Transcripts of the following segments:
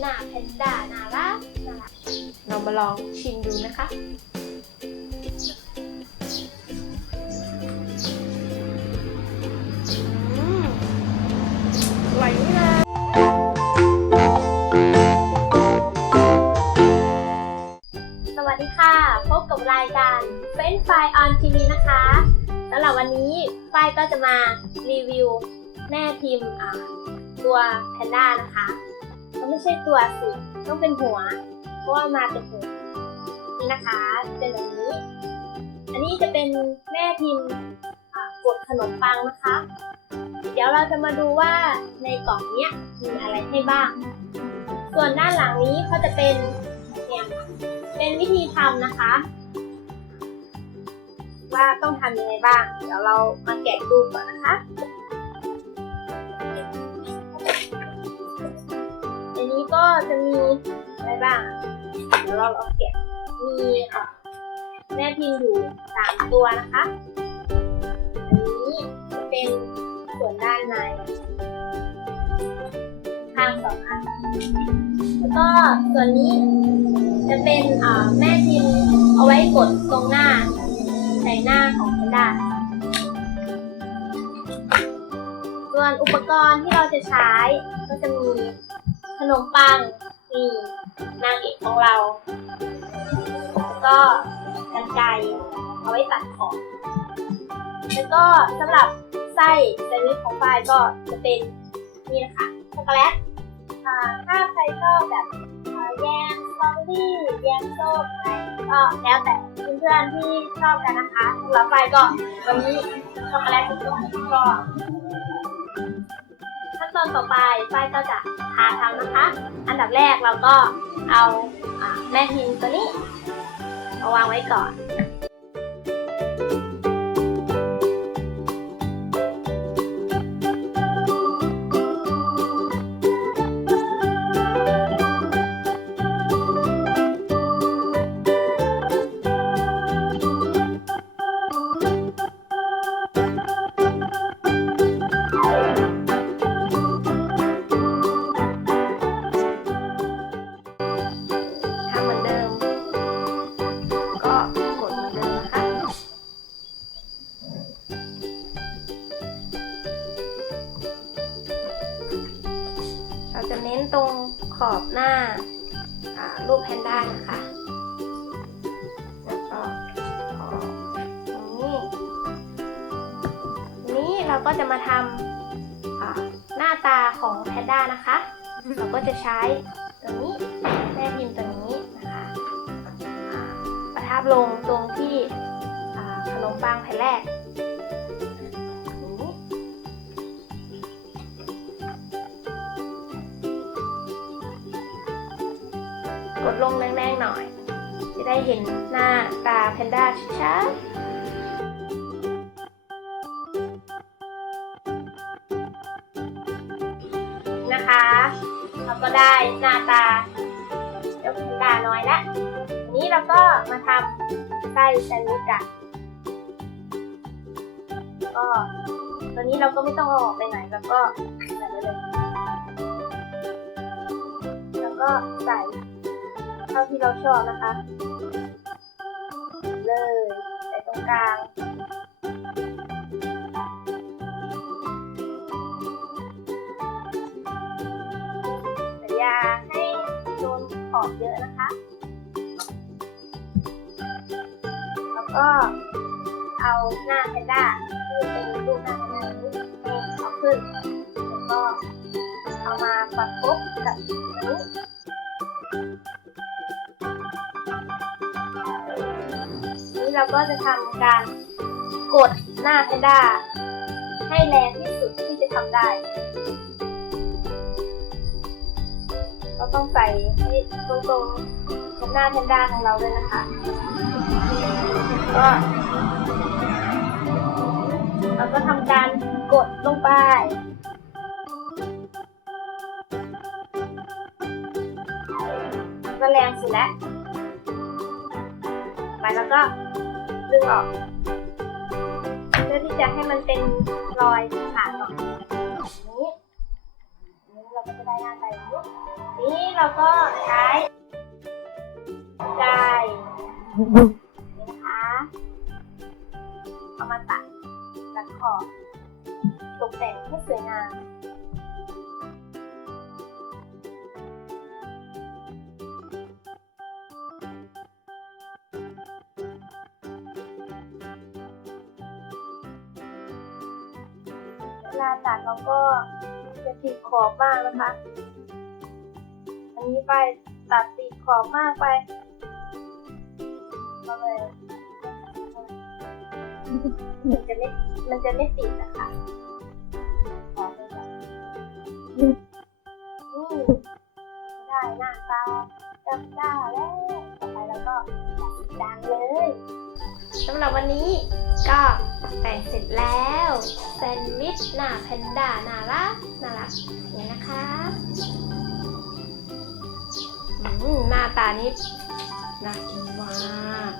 หน้าแพนด้าน่ารักน่ารักเรามาลองชิมดูนะคะอืมอร่อยนี่นะสวัสดีค่ะ พบกับรายการเฟนไฟออนทีวีนะคะสำหรับวันนี้ฝ้ายก็จะมารีวิวแม่พิมพ์ตัวแพนด้านะคะ ก็ไม่ใช่ตัวสิ ต้องเป็นหัว เพราะว่ามาเป็นหัวนี่นะคะเป็นแบบนี้ อันนี้จะเป็นแม่พิมพ์กดขนมปังนะคะ เดี๋ยวเราจะมาดูว่าในกล่องเนี้ยมีอะไรให้บ้าง ส่วนด้านหลังนี้เขาจะเป็นเนี่ยเป็นวิธีทำนะคะ ว่าต้องทำยังไงบ้าง เดี๋ยวเรามาแกะดูก่อนนะคะ นี้ก็จะมีอะไรบ้าง เดี๋ยวเราลองแกะมีแม่พิมพ์อยู่สามตัวนะคะ อันนี้จะเป็นส่วนด้านในข้างสองอันแล้วก็ส่วนนี้จะเป็นแม่พิมพ์เอาไว้กดตรงหน้าใส่หน้าของแพนด้าส่วนอุปกรณ์ที่เราจะใช้ก็จะมี ขนมปังนี่นางเอกของเรา แล้วก็กันไกเอาไว้ตัดของ แล้วก็สำหรับไส้แซนด์วิชของฝ้ายก็จะเป็นนี่นะคะช็อกโกแลตถ้าใครชอบแบบแยมสตรอเบอรี่แยมส้มอะไรก็แล้วแต่เพื่อนๆที่ชอบกันนะคะสำหรับฝ้ายก็วันนี้ช็อกโกแลตก็ขั้น ตอนต่อไปฝ้ายก็จะพาทำนะคะ อันดับแรกเราก็เอาแม่พิมพ์ตัวนี้มาวางไว้ก่อน จะเน้นตรงขอบหน้ารูปแพนด้านะคะ แล้วก็ขอบตรงนี้ นี้เราก็จะมาทำหน้าตาของแพนด้านะคะ เราก็จะใช้ตัวนี้แม่พิมพ์ตัวนี้นะคะประทับลงตรงที่ขนมปังแผ่นแรก กดลงแรงๆหน่อย จะได้เห็นหน้าตาแพนด้าชัดๆนะคะเราก็ได้หน้าตาเจ้าแพนด้าน้อยแล้วนี้เราก็มาทำไส้แซนด์วิชกันก็ตัวนี้เราก็ไม่ต้องเอาออกไปไหนแล้วก็ใส่ไปเลย แล้วก็ใส่ ท่าที่เราชอบนะคะ เลยใส่ตรงกลางแต่อย่าให้โดนขอบเยอะนะคะ แล้วก็เอาหน้าแพนด้าที่เป็นรูปหน้าแพนด้านี้ให้เอาขึ้น แล้วก็เอามาประกบกับอัน เราก็จะทำการกดหน้าแพนด้าให้แรงที่สุดที่จะทำได้ เราต้องใส่ให้ตรงๆกับหน้าแพนด้าของเราเลยนะคะ ก็เราก็ทำการกดลงไปก็แรงสุดแล้ว ไปแล้วก็ งออกเพื่อที่จะให้มันเป็นรอยขาดออย่างนี้นี้เราก็จะได้หน้าตาอย่างนี้นี่เราก็ใช้ไก่นี่นะคะเอามาตัดตัดขอบตกแต่งให้สวยงาม ลาตัดเราก็จะติดขอบมากนะคะ อันนี้ไปตัดติดขอบมากไปก็เลยมันจะไม่มันจะไม่ติดนะคะนี่ได้หน้าตาจับจ้าแล้วต่อไปเราก็จัดจานเลยสำหรับวันนี้ก็ แต่งเสร็จแล้วแซนด์วิชหน้าแพนด้าน่ารักน่ารักอย่างนี้นะคะหน้าตานี้น่ากินมาก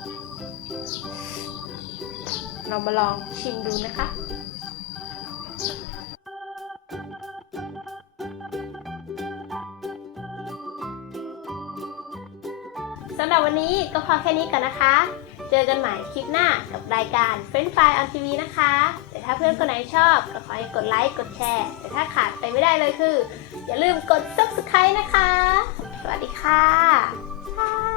เรามาลองชิมดูนะคะสำหรับวันนี้ก็พอแค่นี้ก่อนนะคะ เจอกันใหม่คลิปหน้ากับรายการเฟรนด์ไฟออนทีวีนะคะ แต่ถ้าเพื่อนคนไหนชอบก็ขอให้กดไลค์ กดแชร์ แต่ถ้าขาดไปไม่ได้เลยคือ อย่าลืมกด subscribe นะคะ สวัสดีค่ะ